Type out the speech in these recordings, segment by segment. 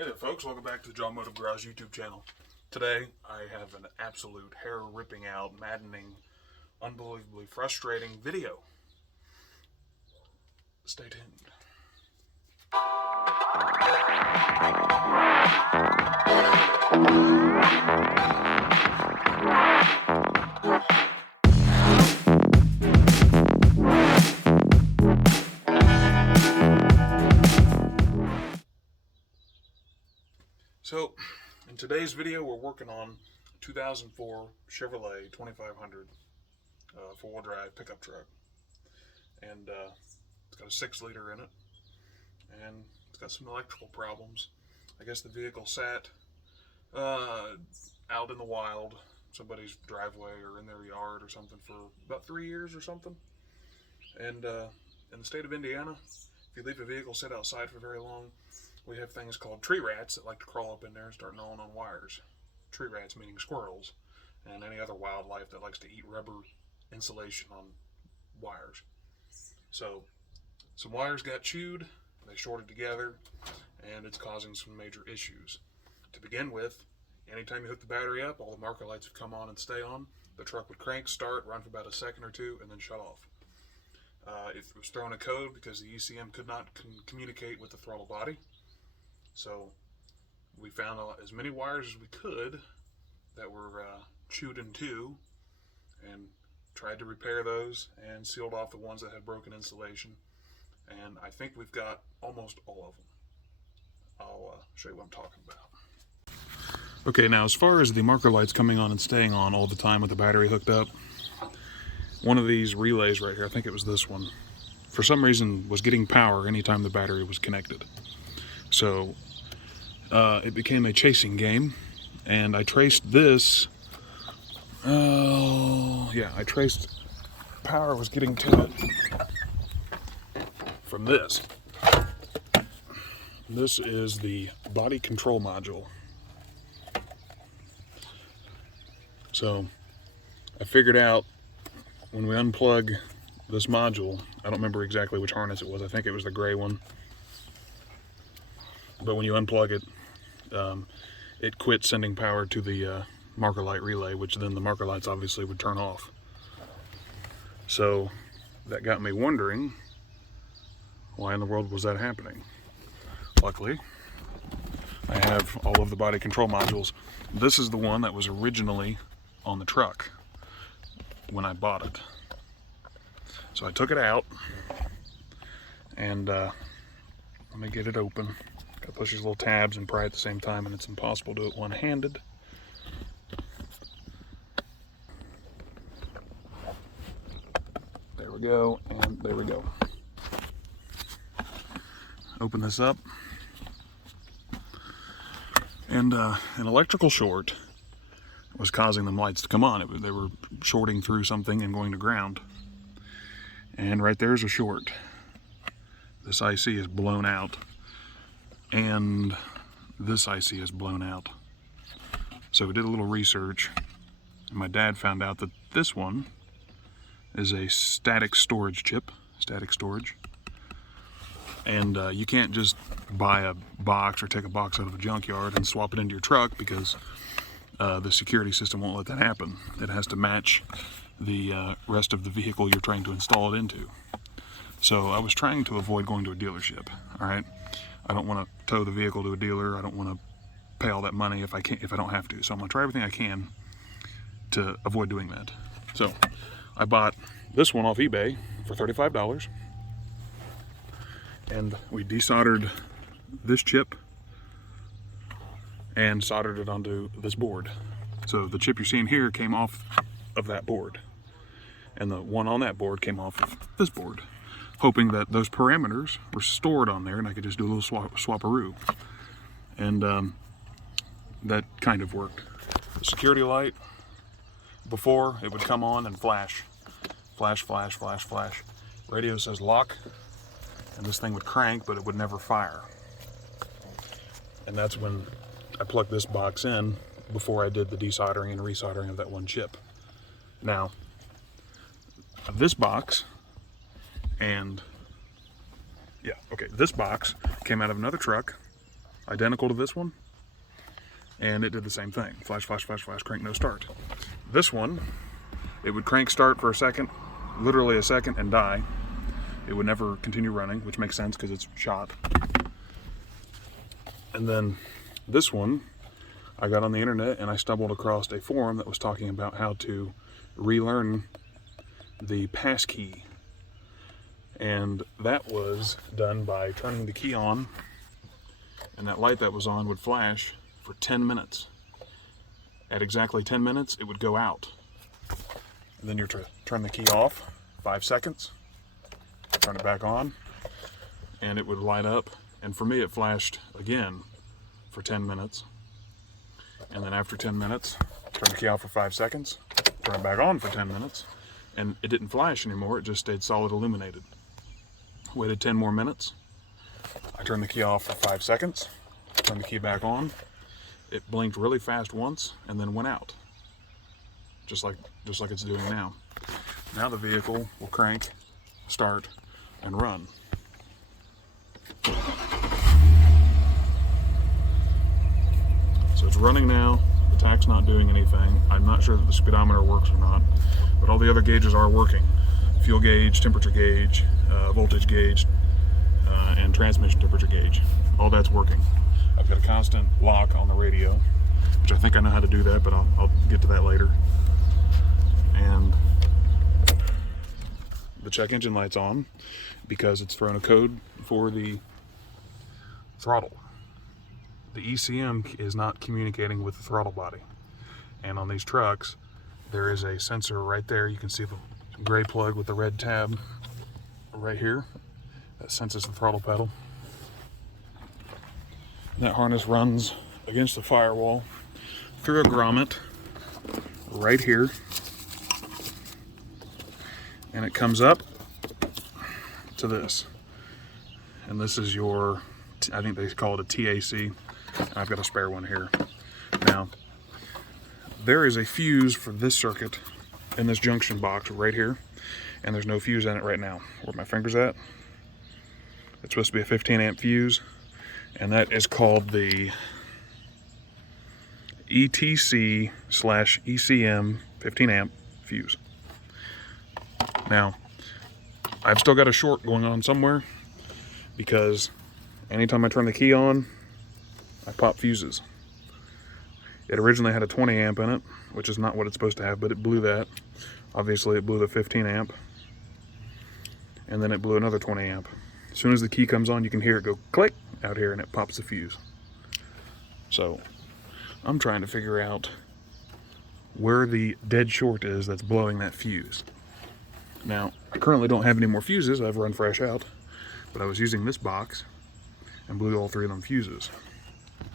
Hey there folks, welcome back to the JawAmotive Garage YouTube channel. Today I have an absolute hair-ripping out, maddening, unbelievably frustrating video. Stay tuned. So, in today's video, we're working on 2004 Chevrolet 2500 four-wheel drive pickup truck, and it's got a 6-liter in it, and it's got some electrical problems. I guess the vehicle sat out in the wild, somebody's driveway or in their yard or something for about 3 years or something. And in the state of Indiana, if you leave a vehicle sit outside for very long, we have things called tree rats that like to crawl up in there and start gnawing on wires. Tree rats meaning squirrels and any other wildlife that likes to eat rubber insulation on wires. So some wires got chewed, they shorted together, and it's causing some major issues. To begin with, anytime you hook the battery up, all the marker lights would come on and stay on. The truck would crank, start, run for about a second or two, and then shut off. It was throwing a code because the ECM could not communicate with the throttle body. So we found as many wires as we could that were chewed in two and tried to repair those and sealed off the ones that had broken insulation. And I think we've got almost all of them. I'll show you what I'm talking about. Okay, now as far as the marker lights coming on and staying on all the time with the battery hooked up, one of these relays right here, I think it was this one, for some reason was getting power anytime the battery was connected. So it became a chasing game, and I traced this. I traced power was getting to it from this. This is the body control module. So I figured out when we unplug this module, I don't remember exactly which harness it was. I think it was the gray one. But when you unplug it, it quit sending power to the marker light relay, which then the marker lights obviously would turn off. So that got me wondering, why in the world was that happening? Luckily, I have all of the body control modules. This is the one that was originally on the truck when I bought it. So I took it out, and let me get it open. Gotta push these little tabs and pry at the same time, and it's impossible to do it one-handed. There we go, and there we go. Open this up, and an electrical short was causing them lights to come on. They were shorting through something and going to ground. And right there's a short. This IC is blown out, and this IC is blown out. So we did a little research, and my dad found out that this one is a static storage chip, static storage. And you can't just buy a box or take a box out of a junkyard and swap it into your truck, because the security system won't let that happen. It has to match the rest of the vehicle you're trying to install it into. So I was trying to avoid going to a dealership, all right? I don't want to tow the vehicle to a dealer. I don't want to pay all that money if I don't have to. So I'm going to try everything I can to avoid doing that. So I bought this one off eBay for $35, and we desoldered this chip and soldered it onto this board. So the chip you're seeing here came off of that board, and the one on that board came off of this board, hoping that those parameters were stored on there and I could just do a little swaparoo. And that kind of worked. The security light, before, it would come on and flash. Flash, flash, flash, flash. Radio says lock, and this thing would crank, but it would never fire. And that's when I plugged this box in before I did the desoldering and resoldering of that one chip. Now, this box and this box came out of another truck identical to this one, and it did the same thing. Flash, flash, flash, flash, crank, no start. This one, it would crank start for a second, literally a second, and die. It would never continue running, which makes sense because it's shot. And then this one, I got on the internet and I stumbled across a forum that was talking about how to relearn the pass key. And that was done by turning the key on, and that light that was on would flash for 10 minutes. At exactly 10 minutes, it would go out. And then you're to turn the key off, 5 seconds, turn it back on, and it would light up. And for me, it flashed again for 10 minutes. And then after 10 minutes, turn the key off for 5 seconds, turn it back on for 10 minutes, and it didn't flash anymore, it just stayed solid illuminated. Waited 10 more minutes, I turned the key off for 5 seconds, turned the key back on, it blinked really fast once, and then went out. Just like it's doing now. Now the vehicle will crank, start, and run. So it's running now, the tach's not doing anything. I'm not sure that the speedometer works or not, but all the other gauges are working. Fuel gauge, temperature gauge, voltage gauge, and transmission temperature gauge. All that's working. I've got a constant lock on the radio, which I think I know how to do that, but I'll get to that later. And the check engine light's on because it's thrown a code for the throttle. The ECM is not communicating with the throttle body. And on these trucks, there is a sensor right there. You can see the gray plug with the red tab right here that senses the throttle pedal. And that harness runs against the firewall through a grommet right here. And it comes up to this. And this is your, I think they call it a TAC. I've got a spare one here. Now, there is a fuse for this circuit in this junction box right here, and there's no fuse in it right now. Where my finger's at, it's supposed to be a 15 amp fuse, and that is called the ETC/ECM 15 amp fuse. Now, I've still got a short going on somewhere because anytime I turn the key on, I pop fuses. It originally had a 20 amp in it, which is not what it's supposed to have, but it blew that. Obviously it blew the 15 amp, and then it blew another 20 amp. As soon as the key comes on, you can hear it go click out here, and it pops the fuse. So I'm trying to figure out where the dead short is that's blowing that fuse. Now, I currently don't have any more fuses. I've run fresh out, but I was using this box and blew all 3 of them fuses.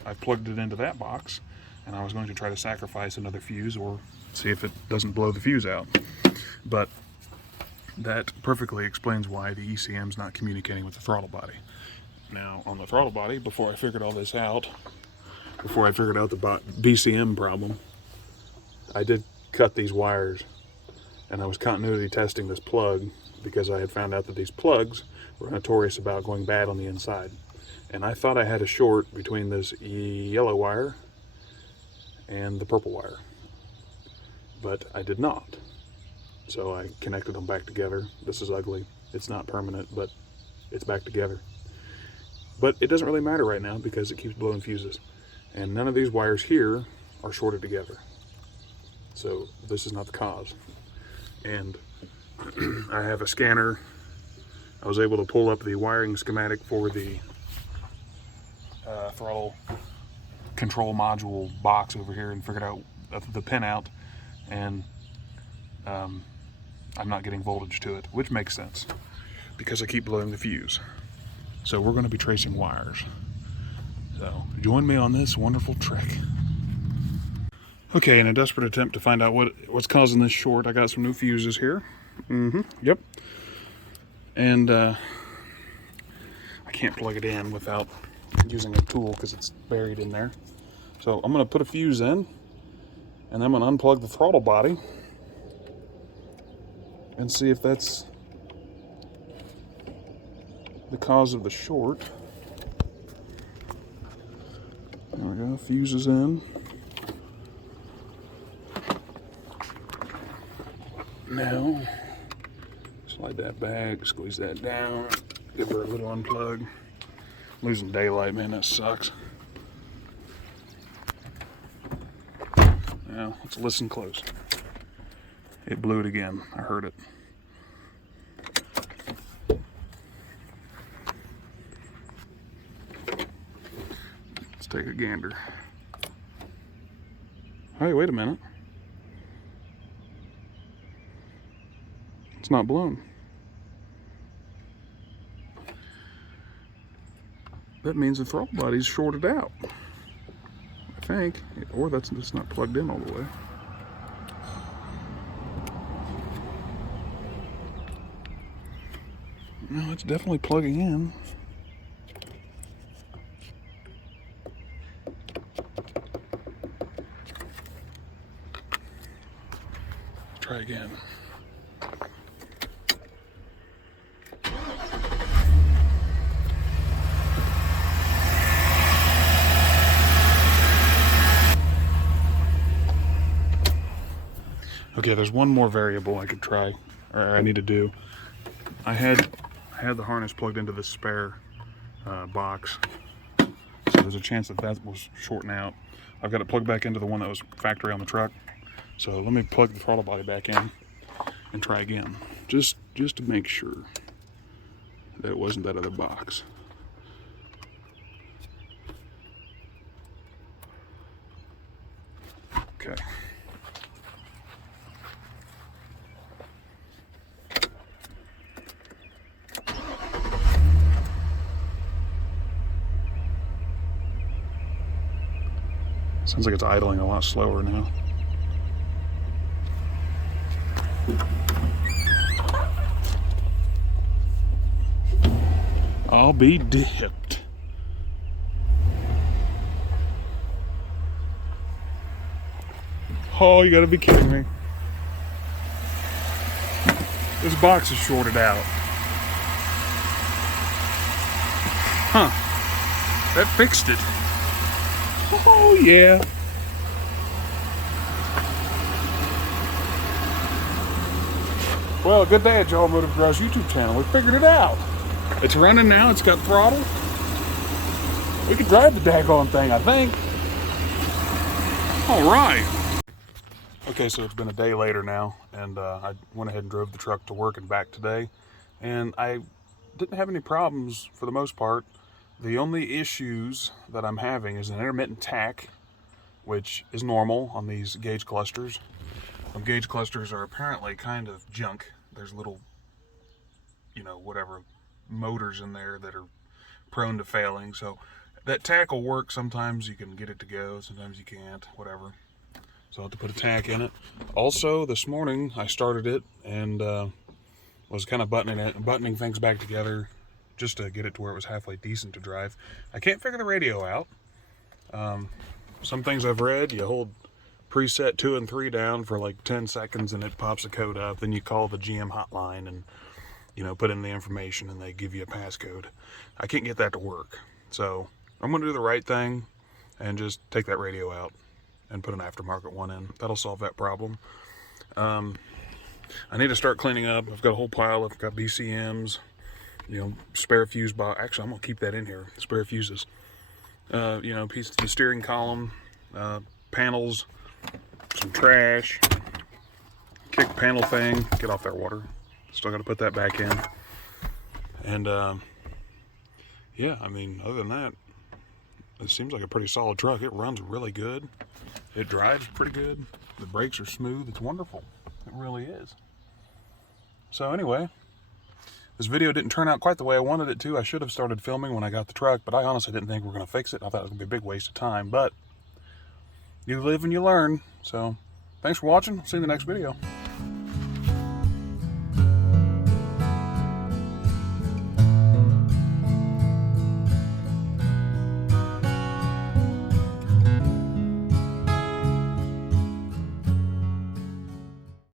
I plugged it into that box, and I was going to try to sacrifice another fuse or see if it doesn't blow the fuse out. But that perfectly explains why the ECM's not communicating with the throttle body. Now, on the throttle body, before I figured all this out, before I figured out the BCM problem, I did cut these wires, and I was continuity testing this plug because I had found out that these plugs were notorious about going bad on the inside. And I thought I had a short between this yellow wire and the purple wire, but I did not. So I connected them back together. This is ugly. It's not permanent, but it's back together. But it doesn't really matter right now because it keeps blowing fuses. And none of these wires here are shorted together. So this is not the cause. And I have a scanner. I was able to pull up the wiring schematic for the throttle control module box over here and figured out the pin out, and I'm not getting voltage to it, which makes sense because I keep blowing the fuse. So we're going to be tracing wires. So join me on this wonderful trek. Okay, in a desperate attempt to find out what's causing this short, I got some new fuses here. Yep. And I can't plug it in without using a tool because it's buried in there. So I'm going to put a fuse in, and I'm going to unplug the throttle body and see if that's the cause of the short. Fuses in. Now, slide that back, squeeze that down, give her a little unplug. Losing daylight, man, that sucks. Now, let's listen close. It blew it again. I heard it. Let's take a gander. Hey, wait a minute. It's not blown. That means the throttle body's shorted out, I think, or that's just not plugged in all the way. No, it's definitely plugging in. Try again. Okay, there's one more variable I could try, or I need to do. I had the harness plugged into the spare box, so there's a chance that that was shorting out. I've got it plugged back into the one that was factory on the truck. So let me plug the throttle body back in and try again, just to make sure that it wasn't that other box. Okay. Sounds like it's idling a lot slower now. I'll be dipped. Oh, you gotta be kidding me. This box is shorted out. Huh. That fixed it. Oh, yeah. Well, a good day at JawAmotive Garage YouTube channel. We figured it out. It's running now. It's got throttle. We can drive the daggone thing, I think. All right. Okay, so it's been a day later now, and I went ahead and drove the truck to work and back today, and I didn't have any problems for the most part. The only issues that I'm having is an intermittent tach, which is normal on these gauge clusters. Gauge clusters are apparently kind of junk. There's little, whatever, motors in there that are prone to failing. So that tach will work. Sometimes you can get it to go, sometimes you can't, whatever. So I'll have to put a tach in it. Also, this morning I started it and was kind of buttoning things back together just to get it to where it was halfway decent to drive. I can't figure the radio out. Some things I've read, you hold preset 2 and 3 down for like 10 seconds and it pops a code up. Then you call the GM hotline and put in the information and they give you a passcode. I can't get that to work. So I'm gonna do the right thing and just take that radio out and put an aftermarket one in. That'll solve that problem. I need to start cleaning up. I've got a whole pile. I've got BCMs, spare fuse box. Actually, I'm gonna keep that in here. Spare fuses. Piece of the steering column, panels, some trash, kick panel thing. Get off that water. Still got to put that back in. And yeah, I mean, other than that, it seems like a pretty solid truck. It runs really good. It drives pretty good. The brakes are smooth. It's wonderful. It really is. So anyway, this video didn't turn out quite the way I wanted it to. I should have started filming when I got the truck, but I honestly didn't think we were going to fix it. I thought it was going to be a big waste of time, but you live and you learn. So thanks for watching. See you in the next video.